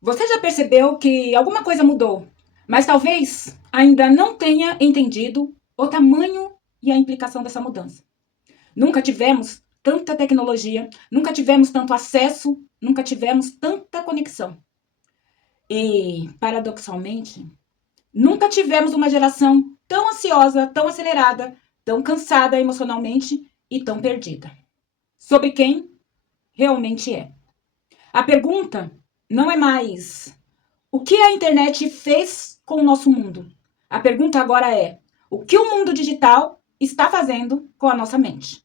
Você já percebeu que alguma coisa mudou, mas talvez ainda não tenha entendido o tamanho e a implicação dessa mudança. Nunca tivemos tanta tecnologia, nunca tivemos tanto acesso, nunca tivemos tanta conexão. E, paradoxalmente, nunca tivemos uma geração tão ansiosa, tão acelerada, tão cansada emocionalmente e tão perdida. Sobre quem realmente é. A pergunta não é mais o que a internet fez com o nosso mundo. A pergunta agora é o que o mundo digital está fazendo com a nossa mente.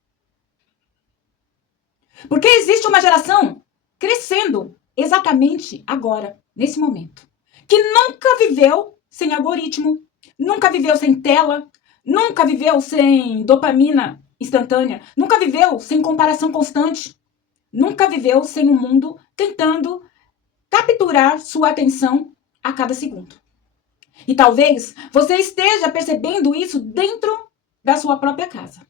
Porque existe uma geração crescendo exatamente agora, nesse momento, que nunca viveu sem algoritmo, nunca viveu sem tela, nunca viveu sem dopamina instantânea, nunca viveu sem comparação constante, nunca viveu sem um mundo tentando capturar sua atenção a cada segundo. E talvez você esteja percebendo isso dentro da sua própria casa.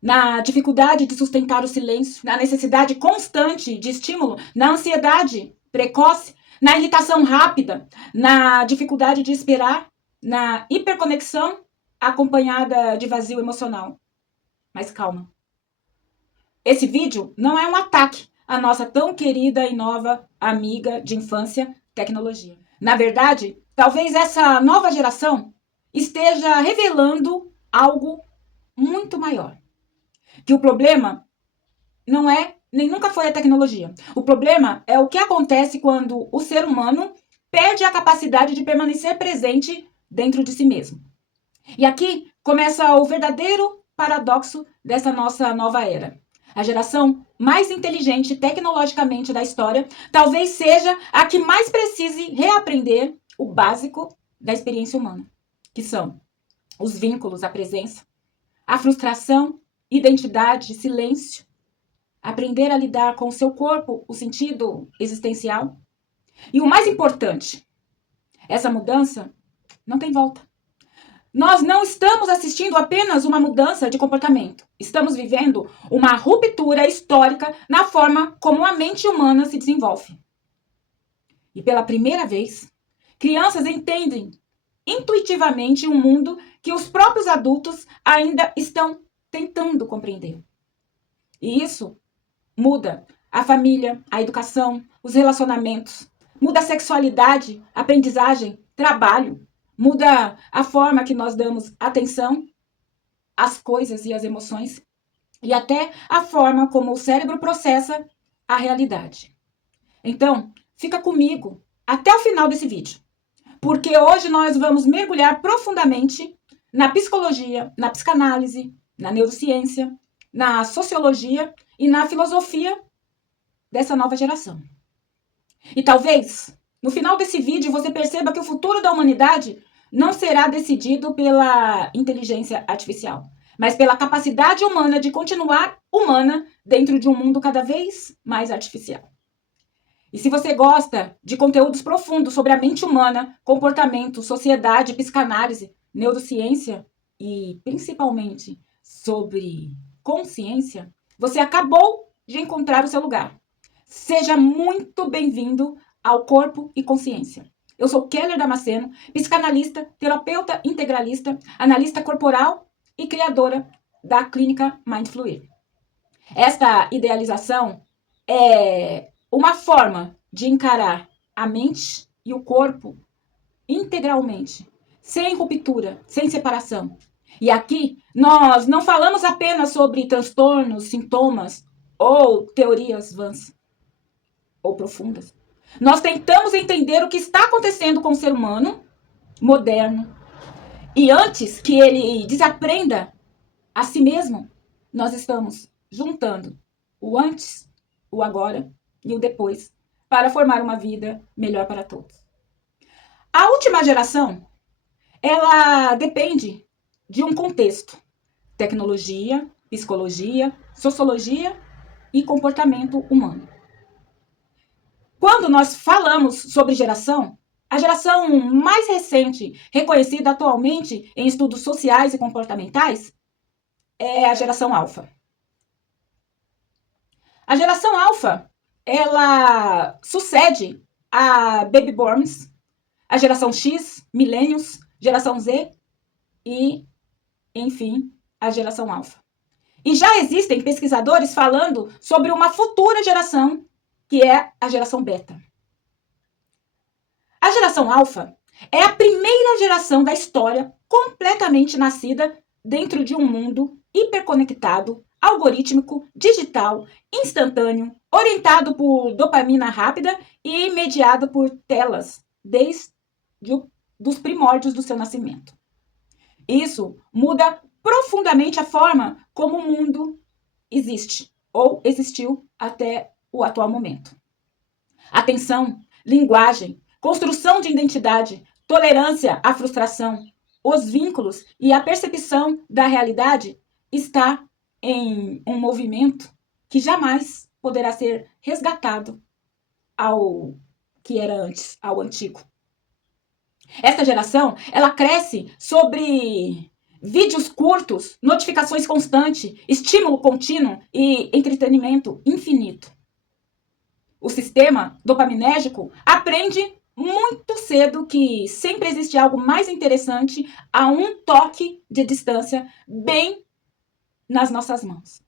Na dificuldade de sustentar o silêncio, na necessidade constante de estímulo, na ansiedade precoce, na irritação rápida, na dificuldade de esperar, na hiperconexão acompanhada de vazio emocional. Mas calma. Esse vídeo não é um ataque à nossa tão querida e nova amiga de infância, tecnologia. Na verdade, talvez essa nova geração esteja revelando algo muito maior. Que o problema não é, nem nunca foi a tecnologia. O problema é o que acontece quando o ser humano perde a capacidade de permanecer presente dentro de si mesmo. E aqui começa o verdadeiro paradoxo dessa nossa nova era. A geração mais inteligente tecnologicamente da história talvez seja a que mais precise reaprender o básico da experiência humana, que são os vínculos, a presença, a frustração, identidade, silêncio, aprender a lidar com o seu corpo, o sentido existencial. E o mais importante, essa mudança não tem volta. Nós não estamos assistindo apenas uma mudança de comportamento. Estamos vivendo uma ruptura histórica na forma como a mente humana se desenvolve. E pela primeira vez, crianças entendem intuitivamente um mundo que os próprios adultos ainda estão tentando compreender. E isso muda a família, a educação, os relacionamentos, muda a sexualidade, a aprendizagem, trabalho, muda a forma que nós damos atenção às coisas e às emoções e até a forma como o cérebro processa a realidade. Então, fica comigo até o final desse vídeo, porque hoje nós vamos mergulhar profundamente na psicologia, na psicanálise, na neurociência, na sociologia e na filosofia dessa nova geração. E talvez, no final desse vídeo, você perceba que o futuro da humanidade não será decidido pela inteligência artificial, mas pela capacidade humana de continuar humana dentro de um mundo cada vez mais artificial. E se você gosta de conteúdos profundos sobre a mente humana, comportamento, sociedade, psicanálise, neurociência e principalmente sobre consciência, você acabou de encontrar o seu lugar. Seja muito bem-vindo ao Corpo e Consciência. Eu sou Keller Damasceno, psicanalista, terapeuta integralista, analista corporal e criadora da clínica Mind Fluir. Esta idealização é uma forma de encarar a mente e o corpo integralmente, sem ruptura, sem separação. E aqui nós não falamos apenas sobre transtornos, sintomas ou teorias vãs ou profundas. Nós tentamos entender o que está acontecendo com o ser humano moderno. E antes que ele desaprenda a si mesmo, nós estamos juntando o antes, o agora e o depois para formar uma vida melhor para todos. A última geração, ela depende de um contexto: tecnologia, psicologia, sociologia e comportamento humano. Quando nós falamos sobre geração, a geração mais recente, reconhecida atualmente em estudos sociais e comportamentais, é a geração alfa. A geração alfa, ela sucede a Baby Boomers, a geração X, Millennials, geração Z e, enfim, a geração Alpha. E já existem pesquisadores falando sobre uma futura geração, que é a geração Beta. A geração Alpha é a primeira geração da história completamente nascida dentro de um mundo hiperconectado, algorítmico, digital, instantâneo, orientado por dopamina rápida e mediado por telas desde os primórdios do seu nascimento. Isso muda profundamente a forma como o mundo existe ou existiu até o atual momento. Atenção, linguagem, construção de identidade, tolerância à frustração, os vínculos e a percepção da realidade está em um movimento que jamais poderá ser resgatado ao que era antes, ao antigo. Esta geração, ela cresce sobre vídeos curtos, notificações constantes, estímulo contínuo e entretenimento infinito. O sistema dopaminérgico aprende muito cedo que sempre existe algo mais interessante a um toque de distância, bem nas nossas mãos.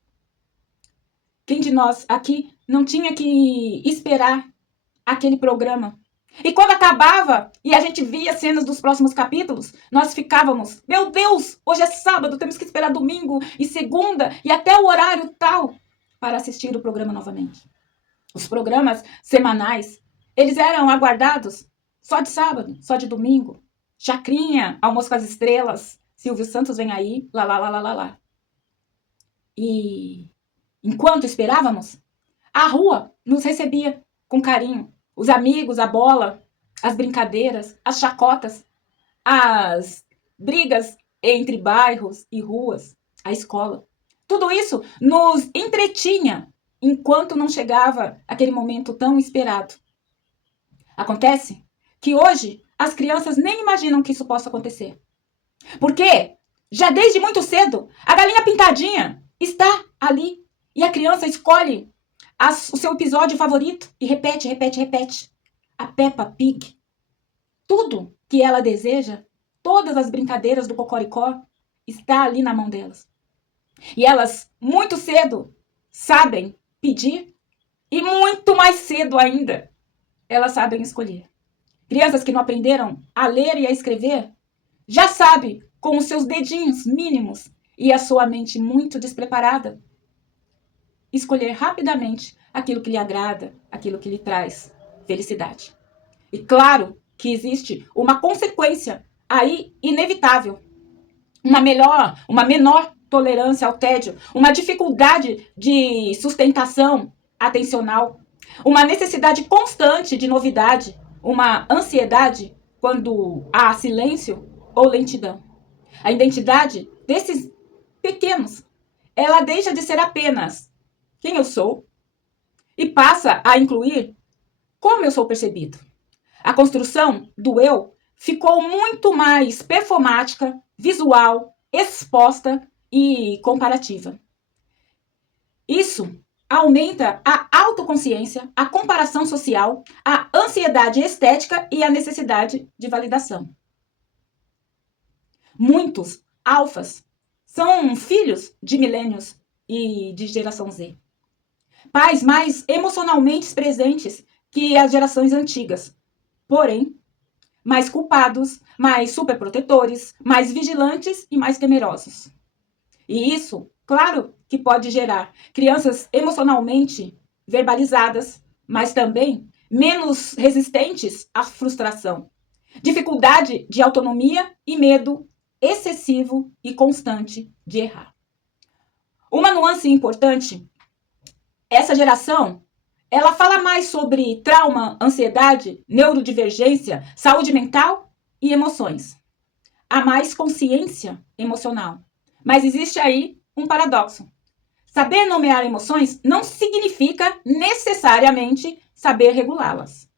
Quem de nós aqui não tinha que esperar aquele programa? E quando acabava e a gente via cenas dos próximos capítulos, nós ficávamos, meu Deus, hoje é sábado, temos que esperar domingo e segunda e até o horário tal para assistir o programa novamente. Os programas semanais, eles eram aguardados só de sábado, só de domingo. Chacrinha, Almoço com as Estrelas, Silvio Santos vem aí, lá, lá, lá, lá, lá, lá. E enquanto esperávamos, a rua nos recebia com carinho. Os amigos, a bola, as brincadeiras, as chacotas, as brigas entre bairros e ruas, a escola. Tudo isso nos entretinha enquanto não chegava aquele momento tão esperado. Acontece que hoje as crianças nem imaginam que isso possa acontecer. Porque já desde muito cedo a galinha pintadinha está ali e a criança escolhe o seu episódio favorito e repete, repete, repete. A Peppa Pig. Tudo que ela deseja, todas as brincadeiras do Cocoricó, está ali na mão delas. E elas, muito cedo, sabem pedir e muito mais cedo ainda, elas sabem escolher. Crianças que não aprenderam a ler e a escrever, já sabem, com os seus dedinhos mínimos e a sua mente muito despreparada, escolher rapidamente aquilo que lhe agrada, aquilo que lhe traz felicidade. E claro que existe uma consequência aí inevitável. Uma menor tolerância ao tédio, uma dificuldade de sustentação atencional, uma necessidade constante de novidade, uma ansiedade quando há silêncio ou lentidão. A identidade desses pequenos, ela deixa de ser apenas quem eu sou e passa a incluir como eu sou percebido. A construção do eu ficou muito mais performática, visual, exposta e comparativa. Isso aumenta a autoconsciência, a comparação social, a ansiedade estética e a necessidade de validação. Muitos alfas são filhos de milênios e de geração Z. Pais mais emocionalmente presentes que as gerações antigas, porém, mais culpados, mais superprotetores, mais vigilantes e mais temerosos. E isso, claro, que pode gerar crianças emocionalmente verbalizadas, mas também menos resistentes à frustração, dificuldade de autonomia e medo excessivo e constante de errar. Uma nuance importante, essa geração, ela fala mais sobre trauma, ansiedade, neurodivergência, saúde mental e emoções. Há mais consciência emocional. Mas existe aí um paradoxo. Saber nomear emoções não significa necessariamente saber regulá-las.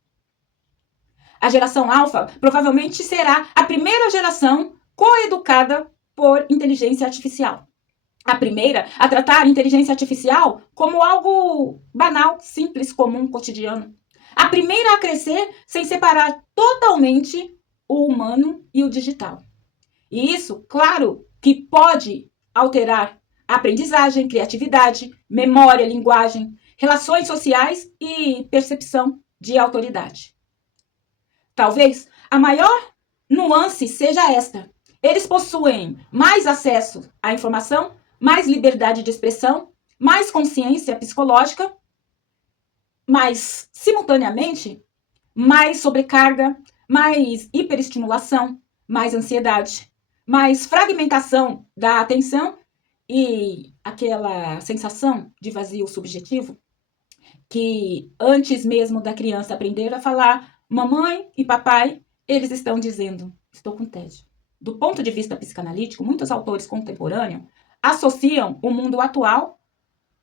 A geração alfa provavelmente será a primeira geração coeducada por inteligência artificial. A primeira a tratar a inteligência artificial como algo banal, simples, comum, cotidiano. A primeira a crescer sem separar totalmente o humano e o digital. E isso, claro, que pode alterar a aprendizagem, criatividade, memória, linguagem, relações sociais e percepção de autoridade. Talvez a maior nuance seja esta: eles possuem mais acesso à informação, mais liberdade de expressão, mais consciência psicológica, mas, simultaneamente, mais sobrecarga, mais hiperestimulação, mais ansiedade, mais fragmentação da atenção e aquela sensação de vazio subjetivo que antes mesmo da criança aprender a falar mamãe e papai, eles estão dizendo, estou com tédio. Do ponto de vista psicanalítico, muitos autores contemporâneos associam o mundo atual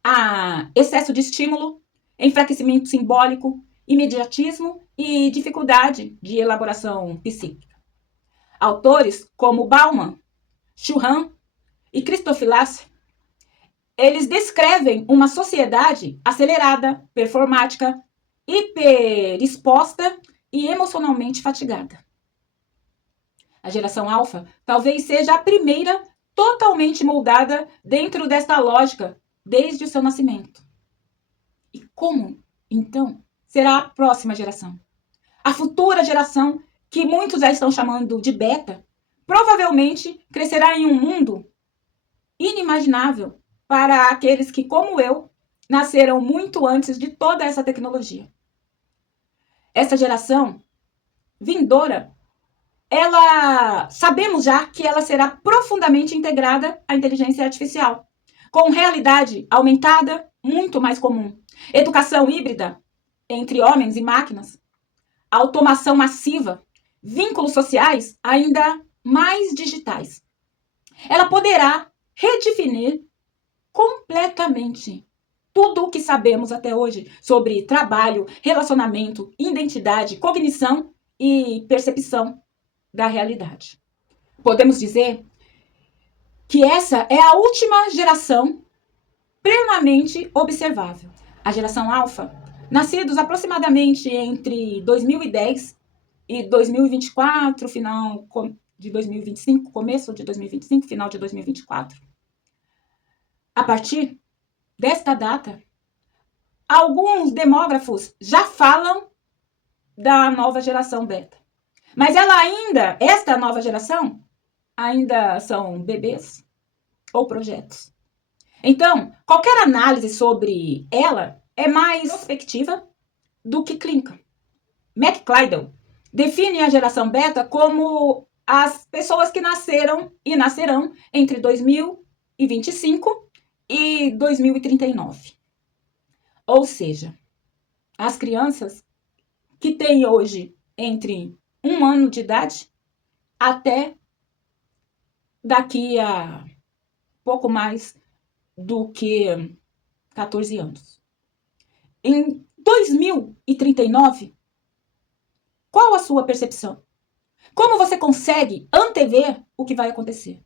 a excesso de estímulo, enfraquecimento simbólico, imediatismo e dificuldade de elaboração psíquica. Autores como Bauman, Churran e Christoph Lasser, eles descrevem uma sociedade acelerada, performática, hiperexposta e emocionalmente fatigada. A geração alfa talvez seja a primeira totalmente moldada dentro desta lógica desde o seu nascimento. E como, então, será a próxima geração? A futura geração, que muitos já estão chamando de beta, provavelmente crescerá em um mundo inimaginável para aqueles que, como eu, nasceram muito antes de toda essa tecnologia. Essa geração vindoura, ela sabemos já que ela será profundamente integrada à inteligência artificial, com realidade aumentada, muito mais comum, educação híbrida entre homens e máquinas, automação massiva, vínculos sociais ainda mais digitais. Ela poderá redefinir completamente tudo o que sabemos até hoje sobre trabalho, relacionamento, identidade, cognição e percepção da realidade. Podemos dizer que essa é a última geração plenamente observável. A geração alfa, nascidos aproximadamente entre 2010 e 2024, final de 2025, começo de 2025, final de 2024. A partir desta data, alguns demógrafos já falam da nova geração beta. Mas esta nova geração, ainda são bebês ou projetos. Então, qualquer análise sobre ela é mais prospectiva do que clínica. McClydell define a geração beta como as pessoas que nasceram e nascerão entre 2025 e 2039. Ou seja, as crianças que têm hoje entre 1 ano de idade até daqui a pouco mais do que 14 anos. Em 2039, qual a sua percepção? Como você consegue antever o que vai acontecer?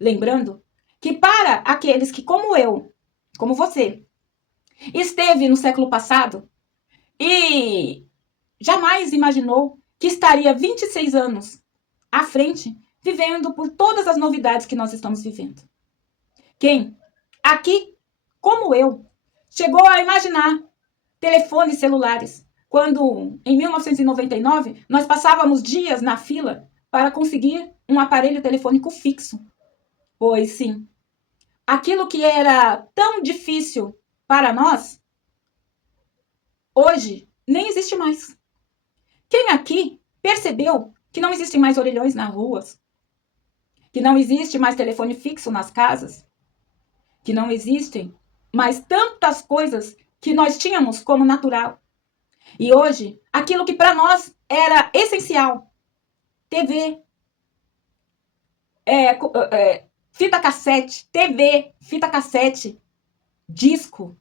Lembrando que para aqueles que, como eu, como você, esteve no século passado e jamais imaginou que estaria 26 anos à frente, vivendo por todas as novidades que nós estamos vivendo. Quem, aqui, como eu, chegou a imaginar telefones celulares, quando, em 1999, nós passávamos dias na fila para conseguir um aparelho telefônico fixo? Pois sim, aquilo que era tão difícil para nós, hoje nem existe mais. Quem aqui percebeu que não existem mais orelhões nas ruas? Que não existe mais telefone fixo nas casas? Que não existem mais tantas coisas que nós tínhamos como natural? E hoje, aquilo que para nós era essencial, TV, fita cassete, TV, fita cassete, disco,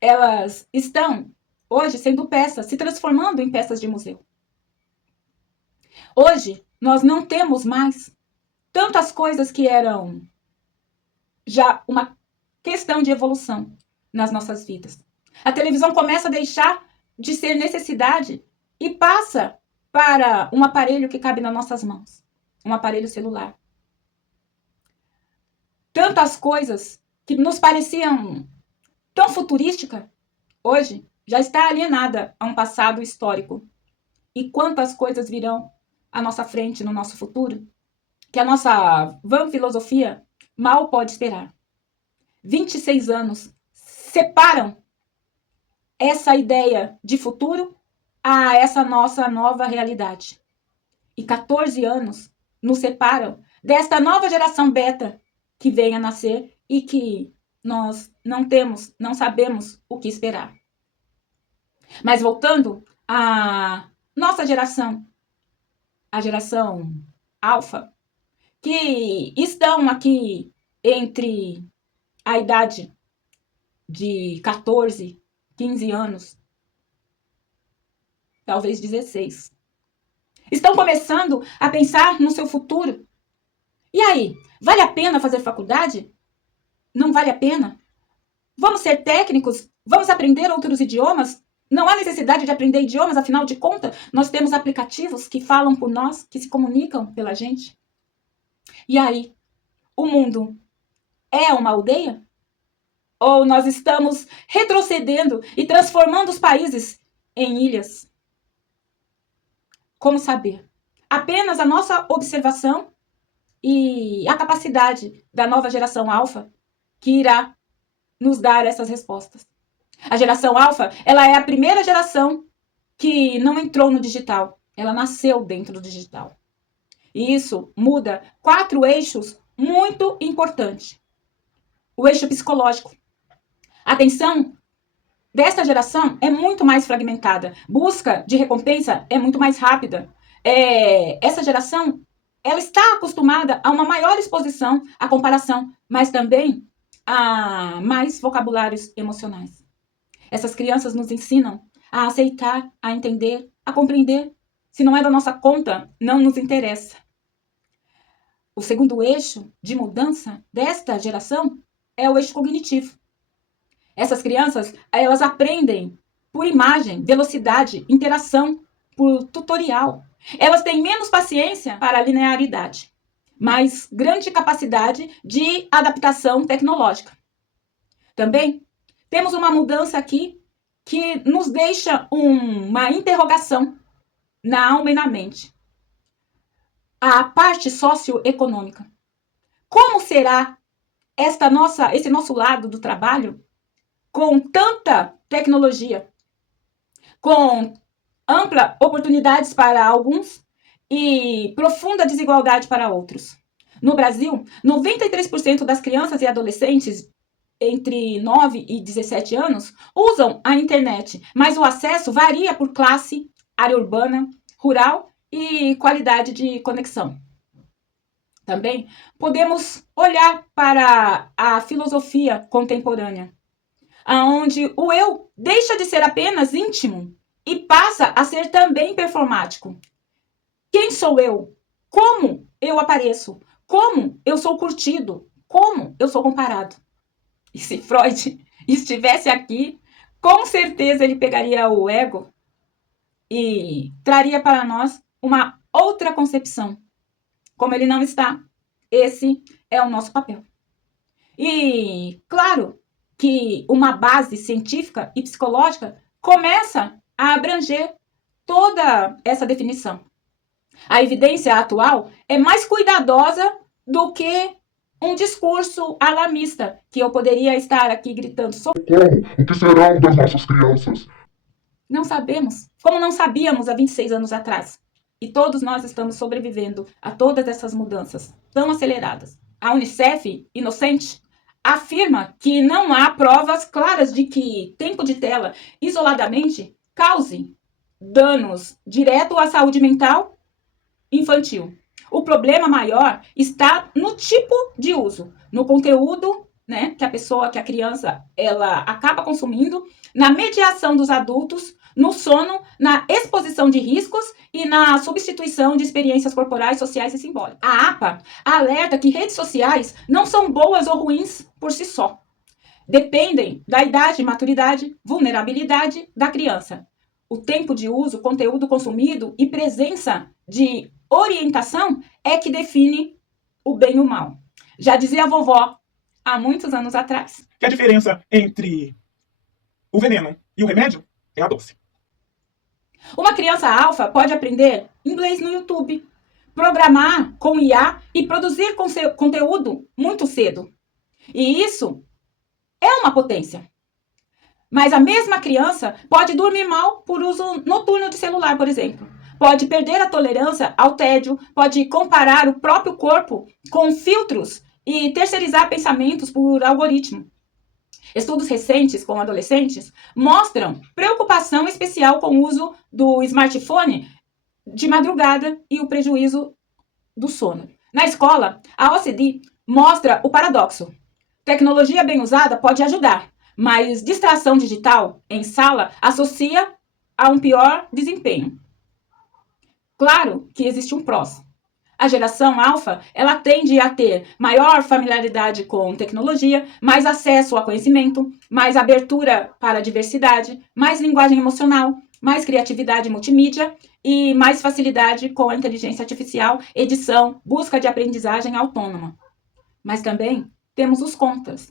elas estão hoje sendo peças, se transformando em peças de museu. Hoje, nós não temos mais tantas coisas que eram já uma questão de evolução. nas nossas vidas. A televisão começa a deixar de ser necessidade e passa para um aparelho que cabe nas nossas mãos, um aparelho celular. Tantas coisas que nos pareciam tão futurísticas, hoje já está alienada a um passado histórico. E quantas coisas virão à nossa frente no nosso futuro, que a nossa vã filosofia mal pode esperar. 26 anos separam essa ideia de futuro a essa nossa nova realidade. E 14 anos nos separam desta nova geração beta que vem a nascer e que nós não sabemos o que esperar. Mas voltando à nossa geração, a geração alfa, que estão aqui entre a idade de 14, 15 anos, talvez 16. Estão começando a pensar no seu futuro. E aí, vale a pena fazer faculdade? Não vale a pena? Vamos ser técnicos? Vamos aprender outros idiomas? Não há necessidade de aprender idiomas, afinal de contas, nós temos aplicativos que falam por nós, que se comunicam pela gente. E aí, o mundo é uma aldeia? Ou nós estamos retrocedendo e transformando os países em ilhas? Como saber? Apenas a nossa observação e a capacidade da nova geração alfa que irá nos dar essas respostas. A geração alfa, ela é a primeira geração que não entrou no digital. Ela nasceu dentro do digital. E isso muda 4 eixos muito importantes. O eixo psicológico. A atenção desta geração é muito mais fragmentada. Busca de recompensa é muito mais rápida. Essa geração, ela está acostumada a uma maior exposição à comparação, mas também a mais vocabulários emocionais. Essas crianças nos ensinam a aceitar, a entender, a compreender. Se não é da nossa conta, não nos interessa. O segundo eixo de mudança desta geração é o eixo cognitivo. Essas crianças, elas aprendem por imagem, velocidade, interação, por tutorial. Elas têm menos paciência para a linearidade, mas grande capacidade de adaptação tecnológica. Também temos uma mudança aqui que nos deixa uma interrogação na alma e na mente. A parte socioeconômica. Como será esse nosso lado do trabalho com tanta tecnologia, com ampla oportunidades para alguns e profunda desigualdade para outros? No Brasil, 93% das crianças e adolescentes entre 9 e 17 anos usam a internet, mas o acesso varia por classe, área urbana, rural e qualidade de conexão. Também podemos olhar para a filosofia contemporânea, onde o eu deixa de ser apenas íntimo e passa a ser também performático. Quem sou eu? Como eu apareço? Como eu sou curtido? Como eu sou comparado? E se Freud estivesse aqui, com certeza ele pegaria o ego e traria para nós uma outra concepção. Como ele não está, esse é o nosso papel. E claro que uma base científica e psicológica começa a abranger toda essa definição. A evidência atual é mais cuidadosa do que um discurso alarmista, que eu poderia estar aqui gritando sobre. O que serão das nossas crianças? Não sabemos, como não sabíamos há 26 anos atrás. E todos nós estamos sobrevivendo a todas essas mudanças tão aceleradas. A Unicef, inocente, afirma que não há provas claras de que tempo de tela isoladamente cause danos direto à saúde mental infantil. O problema maior está no tipo de uso, no conteúdo, né, que a criança, ela acaba consumindo, na mediação dos adultos, no sono, na exposição de riscos e na substituição de experiências corporais, sociais e simbólicas. A APA alerta que redes sociais não são boas ou ruins por si só. dependem da idade, maturidade, vulnerabilidade da criança. O tempo de uso, conteúdo consumido e presença de orientação é que define o bem e o mal. Já dizia a vovó há muitos anos atrás. Que a diferença entre o veneno e o remédio é a dose. Uma criança alfa pode aprender inglês no YouTube, programar com IA e produzir conteúdo muito cedo. E isso é uma potência. Mas a mesma criança pode dormir mal por uso noturno de celular, por exemplo. Pode perder a tolerância ao tédio, pode comparar o próprio corpo com filtros e terceirizar pensamentos por algoritmo. Estudos recentes com adolescentes mostram preocupação especial com o uso do smartphone de madrugada e o prejuízo do sono. Na escola, a OCDE mostra o paradoxo. Tecnologia bem usada pode ajudar, mas distração digital em sala associa a um pior desempenho. Claro que existe um prós. A geração alfa, ela tende a ter maior familiaridade com tecnologia, mais acesso a conhecimento, mais abertura para a diversidade, mais linguagem emocional, mais criatividade multimídia e mais facilidade com a inteligência artificial, edição, busca de aprendizagem autônoma. Mas também temos os contras.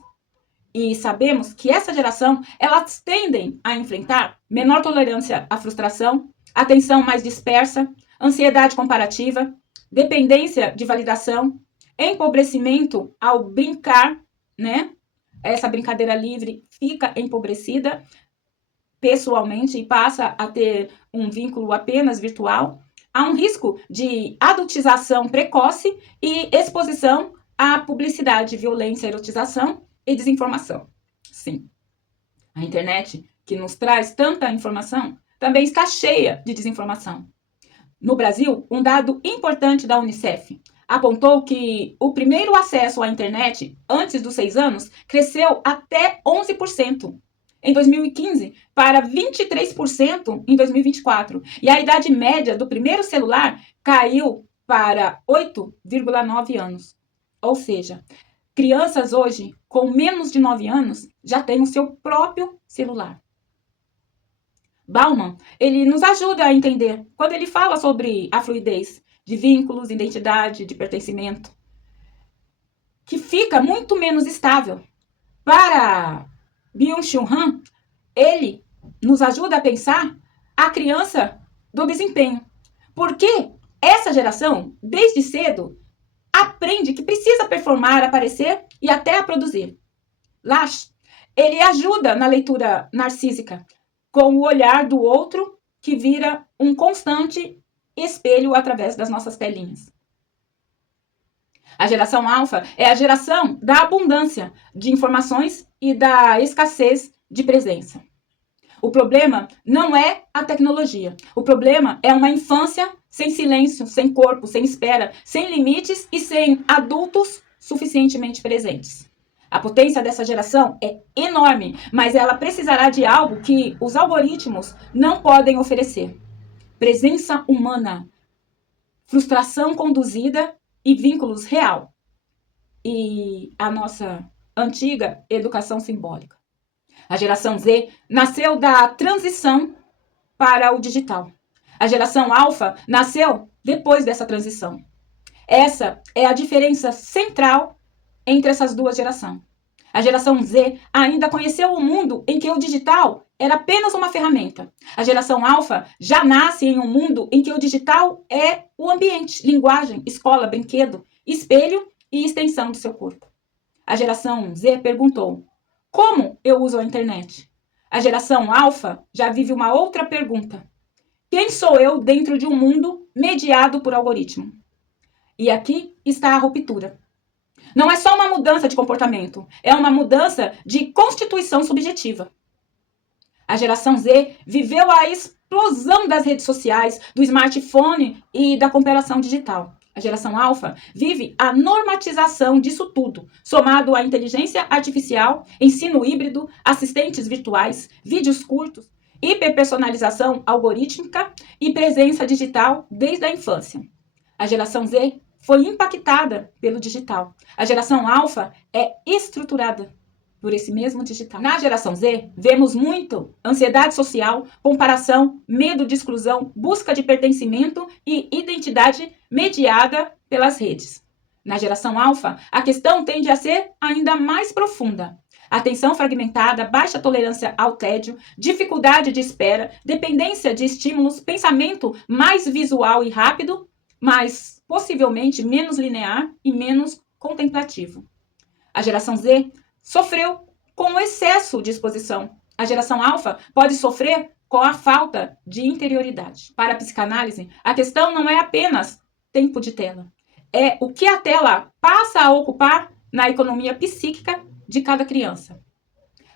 E sabemos que essa geração, elas tendem a enfrentar menor tolerância à frustração, atenção mais dispersa, ansiedade comparativa, dependência de validação, empobrecimento ao brincar, né? Essa brincadeira livre fica empobrecida pessoalmente e passa a ter um vínculo apenas virtual. Há um risco de adultização precoce e exposição à publicidade, violência, erotização e desinformação. Sim, a internet, que nos traz tanta informação, também está cheia de desinformação. No Brasil, um dado importante da Unicef apontou que o primeiro acesso à internet antes dos 6 anos cresceu até 11% em 2015 para 23% em 2024. E a idade média do primeiro celular caiu para 8,9 anos. Ou seja, crianças hoje com menos de 9 anos já têm o seu próprio celular. Bauman, ele nos ajuda a entender quando ele fala sobre a fluidez de vínculos, identidade, de pertencimento, que fica muito menos estável. Para Byung-Chul Han, ele nos ajuda a pensar a criança do desempenho. Porque essa geração, desde cedo, aprende que precisa performar, aparecer e até a produzir. Lasch, ele ajuda na leitura narcísica, com o olhar do outro que vira um constante espelho através das nossas telinhas. A geração alfa é a geração da abundância de informações e da escassez de presença. O problema não é a tecnologia. O problema é uma infância sem silêncio, sem corpo, sem espera, sem limites e sem adultos suficientemente presentes. A potência dessa geração é enorme, mas ela precisará de algo que os algoritmos não podem oferecer. Presença humana, frustração conduzida e vínculos real. E a nossa antiga educação simbólica. A geração Z nasceu da transição para o digital. A geração alfa nasceu depois dessa transição. Essa é a diferença central entre essas duas gerações. A geração Z ainda conheceu o mundo em que o digital era apenas uma ferramenta. A geração alfa já nasce em um mundo em que o digital é o ambiente, linguagem, escola, brinquedo, espelho e extensão do seu corpo. A geração Z perguntou: como eu uso a internet? A geração alfa já vive uma outra pergunta: quem sou eu dentro de um mundo mediado por algoritmo? E aqui está a ruptura. Não é só uma mudança de comportamento, é uma mudança de constituição subjetiva. A geração Z viveu a explosão das redes sociais, do smartphone e da comparação digital. A geração alfa vive a normatização disso tudo, somado à inteligência artificial, ensino híbrido, assistentes virtuais, vídeos curtos, hiperpersonalização algorítmica e presença digital desde a infância. A geração Z foi impactada pelo digital. A geração alfa é estruturada. por esse mesmo digital. Na geração Z, vemos muito ansiedade social, comparação, medo de exclusão, busca de pertencimento e identidade mediada pelas redes. Na geração alfa, a questão tende a ser ainda mais profunda. Atenção fragmentada, baixa tolerância ao tédio, dificuldade de espera, dependência de estímulos, pensamento mais visual e rápido, mas possivelmente menos linear e menos contemplativo. A geração Z sofreu com o excesso de exposição. A geração alfa pode sofrer com a falta de interioridade. Para a psicanálise, a questão não é apenas tempo de tela. É o que a tela passa a ocupar na economia psíquica de cada criança.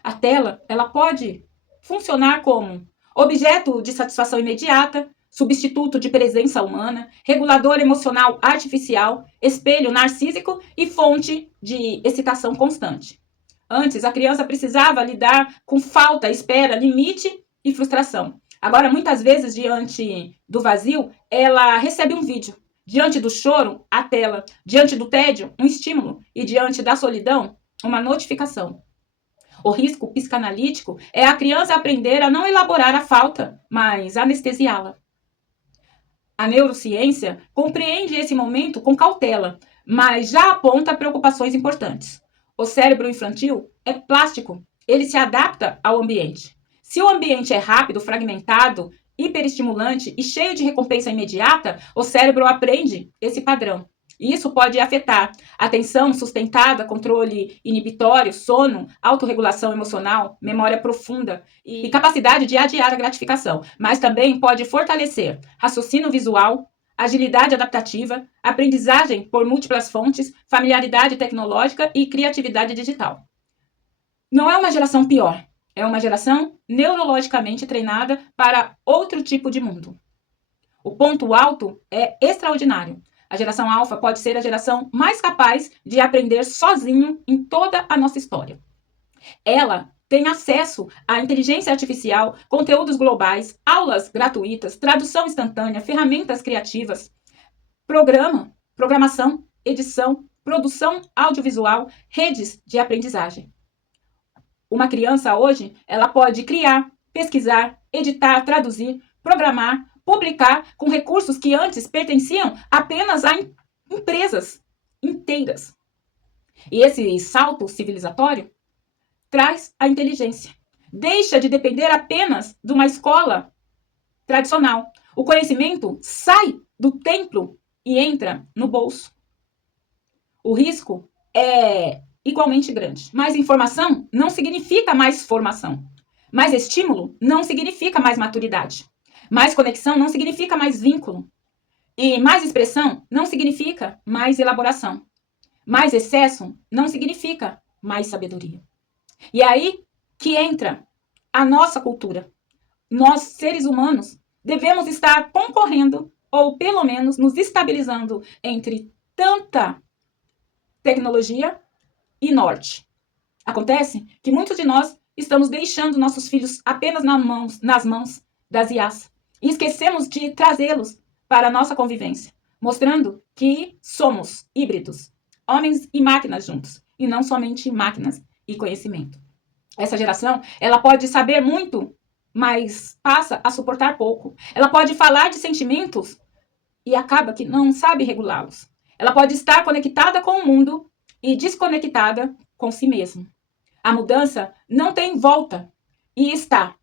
A tela, ela pode funcionar como objeto de satisfação imediata, substituto de presença humana, regulador emocional artificial, espelho narcísico e fonte de excitação constante. Antes, a criança precisava lidar com falta, espera, limite e frustração. Agora, muitas vezes, diante do vazio, ela recebe um vídeo. Diante do choro, a tela. Diante do tédio, um estímulo. E diante da solidão, uma notificação. O risco psicanalítico é a criança aprender a não elaborar a falta, mas anestesiá-la. A neurociência compreende esse momento com cautela, mas já aponta preocupações importantes. O cérebro infantil é plástico, ele se adapta ao ambiente. Se o ambiente é rápido, fragmentado, hiperestimulante e cheio de recompensa imediata, o cérebro aprende esse padrão. E isso pode afetar atenção sustentada, controle inibitório, sono, autorregulação emocional, memória profunda e capacidade de adiar a gratificação. Mas também pode fortalecer raciocínio visual, agilidade adaptativa, aprendizagem por múltiplas fontes, familiaridade tecnológica e criatividade digital. Não é uma geração pior, é uma geração neurologicamente treinada para outro tipo de mundo. O ponto alto é extraordinário. A geração alfa pode ser a geração mais capaz de aprender sozinho em toda a nossa história. Ela tem acesso à inteligência artificial, conteúdos globais, aulas gratuitas, tradução instantânea, ferramentas criativas, programação, edição, produção audiovisual, redes de aprendizagem. Uma criança hoje, ela pode criar, pesquisar, editar, traduzir, programar, publicar com recursos que antes pertenciam apenas a empresas inteiras. E esse salto civilizatório traz a inteligência. Deixa de depender apenas de uma escola tradicional. O conhecimento sai do templo e entra no bolso. O risco é igualmente grande. Mais informação não significa mais formação. Mais estímulo não significa mais maturidade. Mais conexão não significa mais vínculo. E mais expressão não significa mais elaboração. Mais excesso não significa mais sabedoria. E é aí que entra a nossa cultura. Nós, seres humanos, devemos estar concorrendo, ou pelo menos nos estabilizando entre tanta tecnologia e norte. Acontece que muitos de nós estamos deixando nossos filhos apenas nas mãos das IAs. E esquecemos de trazê-los para a nossa convivência, mostrando que somos híbridos, homens e máquinas juntos, e não somente máquinas e conhecimento. Essa geração, ela pode saber muito, mas passa a suportar pouco. Ela pode falar de sentimentos e acaba que não sabe regulá-los. Ela pode estar conectada com o mundo e desconectada com si mesma. A mudança não tem volta e está.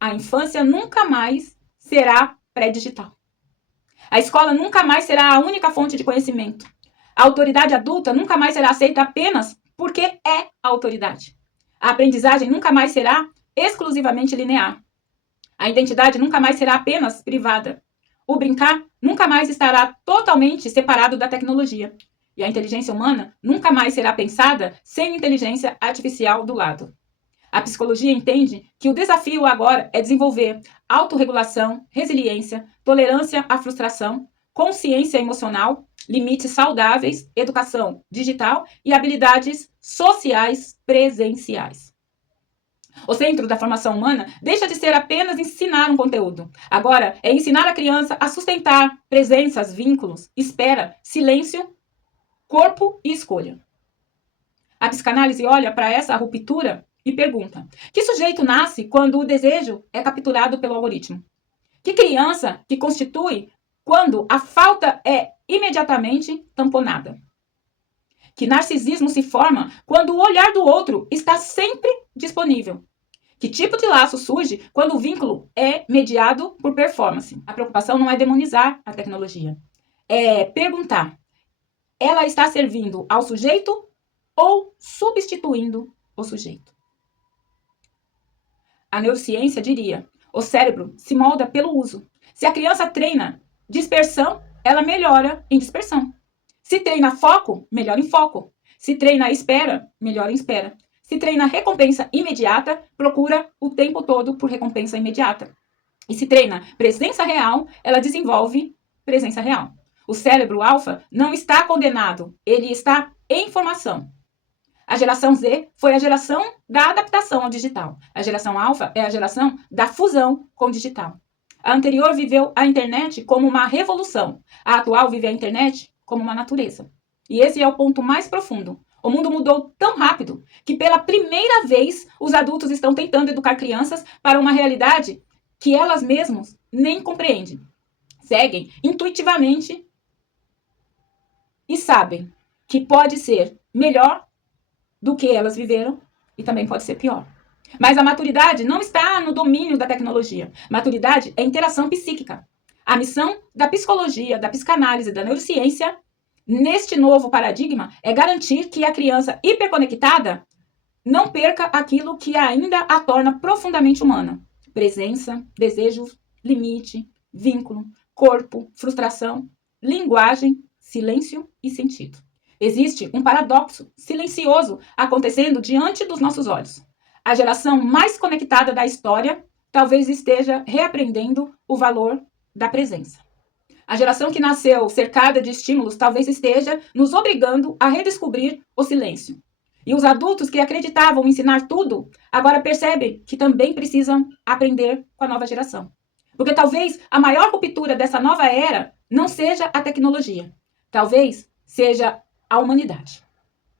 A infância nunca mais será pré-digital. A escola nunca mais será a única fonte de conhecimento. A autoridade adulta nunca mais será aceita apenas porque é a autoridade. A aprendizagem nunca mais será exclusivamente linear. A identidade nunca mais será apenas privada. O brincar nunca mais estará totalmente separado da tecnologia. E a inteligência humana nunca mais será pensada sem inteligência artificial do lado. A psicologia entende que o desafio agora é desenvolver autorregulação, resiliência, tolerância à frustração, consciência emocional, limites saudáveis, educação digital e habilidades sociais presenciais. O centro da formação humana deixa de ser apenas ensinar um conteúdo. Agora é ensinar a criança a sustentar presenças, vínculos, espera, silêncio, corpo e escolha. A psicanálise olha para essa ruptura e pergunta: que sujeito nasce quando o desejo é capturado pelo algoritmo? Que criança que constitui quando a falta é imediatamente tamponada? Que narcisismo se forma quando o olhar do outro está sempre disponível? Que tipo de laço surge quando o vínculo é mediado por performance? A preocupação não é demonizar a tecnologia, é perguntar: ela está servindo ao sujeito ou substituindo o sujeito? A neurociência diria: o cérebro se molda pelo uso. Se a criança treina dispersão, ela melhora em dispersão. Se treina foco, melhora em foco. Se treina espera, melhora em espera. Se treina recompensa imediata, procura o tempo todo por recompensa imediata. E se treina presença real, ela desenvolve presença real. O cérebro alfa não está condenado, ele está em formação. A geração Z foi a geração da adaptação ao digital. A geração alfa é a geração da fusão com o digital. A anterior viveu a internet como uma revolução. A atual vive a internet como uma natureza. E esse é o ponto mais profundo. O mundo mudou tão rápido que pela primeira vez os adultos estão tentando educar crianças para uma realidade que elas mesmas nem compreendem. Seguem intuitivamente e sabem que pode ser melhor do que elas viveram e também pode ser pior. Mas a maturidade não está no domínio da tecnologia. Maturidade é interação psíquica. A missão da psicologia, da psicanálise, da neurociência, neste novo paradigma, é garantir que a criança hiperconectada não perca aquilo que ainda a torna profundamente humana. Presença, desejo, limite, vínculo, corpo, frustração, linguagem, silêncio e sentido. Existe um paradoxo silencioso acontecendo diante dos nossos olhos. A geração mais conectada da história talvez esteja reaprendendo o valor da presença. A geração que nasceu cercada de estímulos talvez esteja nos obrigando a redescobrir o silêncio. E os adultos que acreditavam ensinar tudo, agora percebem que também precisam aprender com a nova geração. Porque talvez a maior ruptura dessa nova era não seja a tecnologia. Talvez seja a humanidade.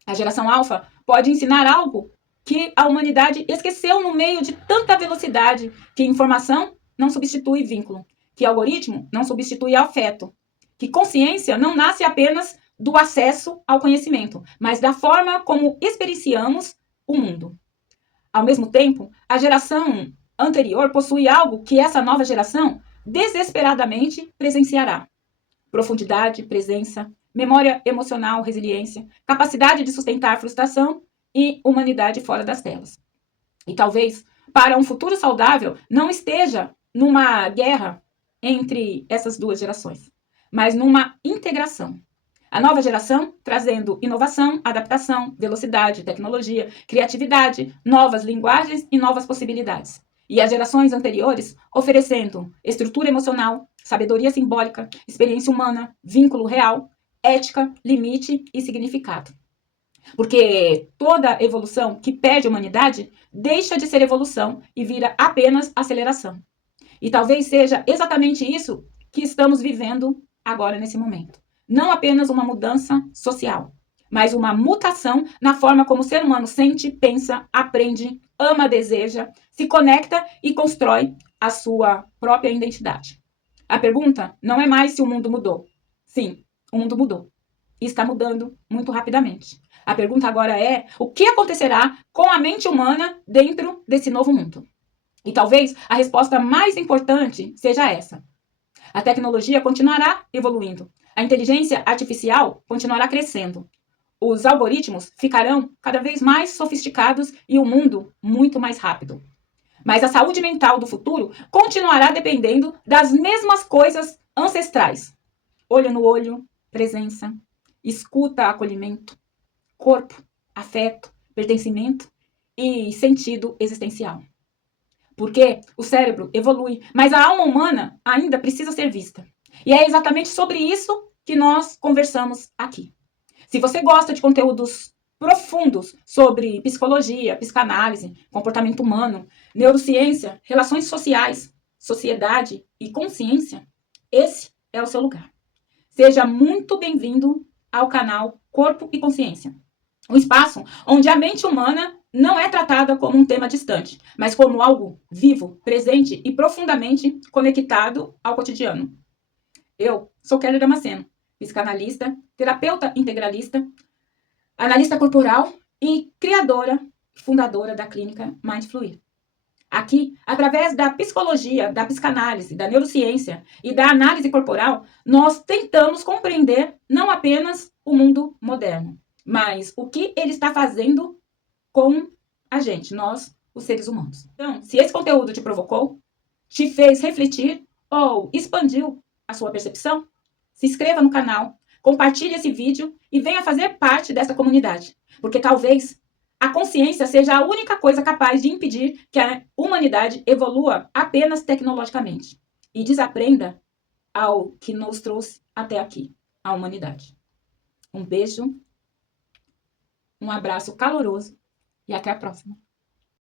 A geração alfa pode ensinar algo que a humanidade esqueceu no meio de tanta velocidade, que informação não substitui vínculo, que algoritmo não substitui afeto, que consciência não nasce apenas do acesso ao conhecimento, mas da forma como experienciamos o mundo. Ao mesmo tempo, a geração anterior possui algo que essa nova geração desesperadamente presenciará: profundidade, presença, memória emocional, resiliência, capacidade de sustentar frustração e humanidade fora das telas. E talvez, para um futuro saudável, não esteja numa guerra entre essas duas gerações, mas numa integração. A nova geração trazendo inovação, adaptação, velocidade, tecnologia, criatividade, novas linguagens e novas possibilidades. E as gerações anteriores oferecendo estrutura emocional, sabedoria simbólica, experiência humana, vínculo real, ética, limite e significado. Porque toda evolução que perde a humanidade deixa de ser evolução e vira apenas aceleração. E talvez seja exatamente isso que estamos vivendo agora nesse momento. Não apenas uma mudança social, mas uma mutação na forma como o ser humano sente, pensa, aprende, ama, deseja, se conecta e constrói a sua própria identidade. A pergunta não é mais se o mundo mudou. Sim, o mundo mudou. E está mudando muito rapidamente. A pergunta agora é: o que acontecerá com a mente humana dentro desse novo mundo? E talvez a resposta mais importante seja essa: a tecnologia continuará evoluindo. A inteligência artificial continuará crescendo. Os algoritmos ficarão cada vez mais sofisticados e o mundo muito mais rápido. Mas a saúde mental do futuro continuará dependendo das mesmas coisas ancestrais: olho no olho, presença, escuta, acolhimento, corpo, afeto, pertencimento e sentido existencial. Porque o cérebro evolui, mas a alma humana ainda precisa ser vista. E é exatamente sobre isso que nós conversamos aqui. Se você gosta de conteúdos profundos sobre psicologia, psicanálise, comportamento humano, neurociência, relações sociais, sociedade e consciência, esse é o seu lugar. Seja muito bem-vindo ao canal Corpo e Consciência. Um espaço onde a mente humana não é tratada como um tema distante, mas como algo vivo, presente e profundamente conectado ao cotidiano. Eu sou Kelly Damasceno, psicanalista, terapeuta integralista, analista corporal e criadora e fundadora da clínica Mind Fluir. Aqui, através da psicologia, da psicanálise, da neurociência e da análise corporal, nós tentamos compreender não apenas o mundo moderno, mas o que ele está fazendo com a gente, nós, os seres humanos. Então, se esse conteúdo te provocou, te fez refletir ou expandiu a sua percepção, se inscreva no canal, compartilhe esse vídeo e venha fazer parte dessa comunidade, porque talvez a consciência seja a única coisa capaz de impedir que a humanidade evolua apenas tecnologicamente e desaprenda ao que nos trouxe até aqui, a humanidade. Um beijo, um abraço caloroso e até a próxima.